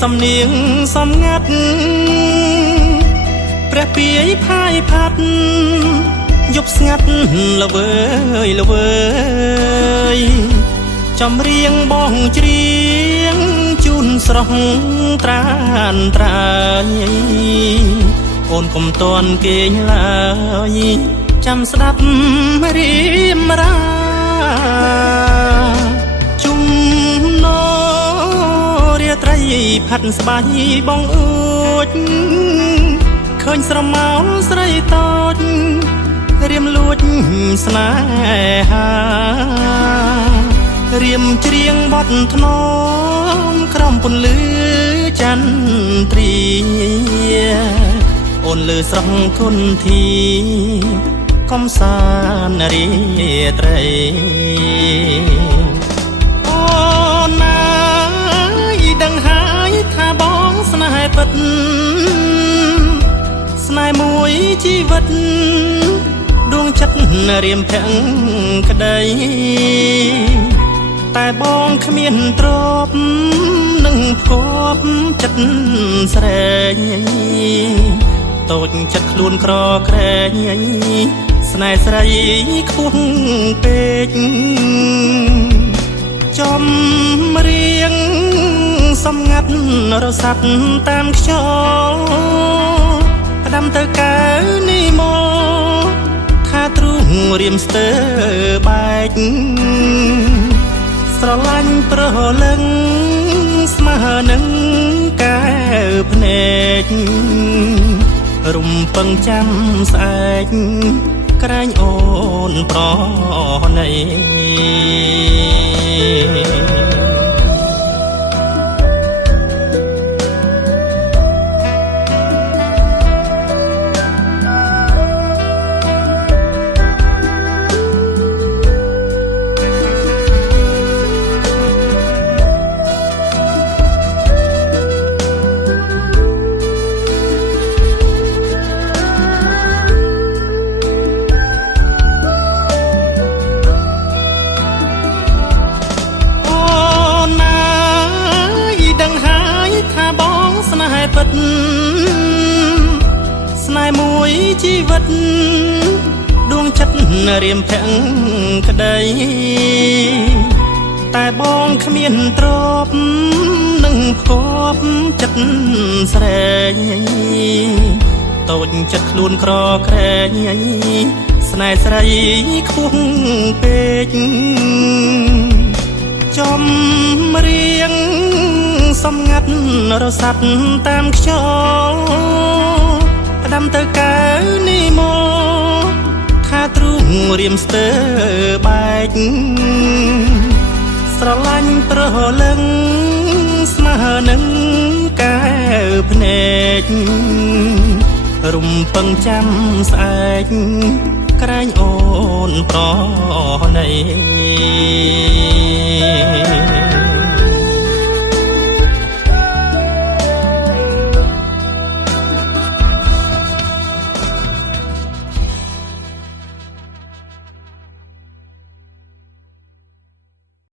សំនៀងសំងាត់ព្រះពាយផាយផាត់យប់ស្ងាត់ល្វើយល្វើយចម្រៀងបងច្រៀងជូនស្រស់ត្រានត្រាយអូនកុំតន់គេងឡើយចាំស្ដាប់រៀមរាជុំណោរាត្រីផាត់ស្បាយបងអួចឃើញស្រមោលស្រីតូចរៀមលួចស្នេហារៀមច្រៀងបទថ្នមក្រំពន្លឺចន្ទ្រាអូនលើស្រស់គុនធីកំសាន្តរាត្រីអូនណាយដឹងហើយថាបងស្នេហ៍ពិតស្នេហ៍មួយជីវិតដួងចិត្តរៀមភាំងក្តីតែបងគ្មានទ្រព្យនឹងផ្គាប់ចិត្តស្រែងតូចចិត្តខ្លួនក្រក្រែងស្នេហ៍ស្រីខ្ពស់ពេកចំរៀងសំងាត់រសាត់តាមខ្យល់ផ្ដាំទៅកៅនេះមកថាទ្រូងរៀមស្ទើបែកស្រឡាញ់ប្រលឹងស្មើនឹងកែវភ្នែករំពឹងចាំស្អែកក្រែងអូនប្រណីពិតស្នេហ៍មួយជីវិតដួងចិត្តរៀមភាំងក្តីតែបងគ្មានទ្រព្យនឹងផ្គាប់ចិត្តស្រែងតូចចិត្តខ្លួនក្រក្រែងស្នេហ៍ស្រីខ្ពស់ពេកចំរៀងសំងាត់រសាត់តាមខ្យល់ផ្ដាំទៅកៅនេះមកថាទ្រូងរៀមស្ទើបែកស្រឡាញ់ប្រលឹងស្មើនឹងកែវភ្នែករំពឹងចាំស្អែកក្រែងអូនប្រណី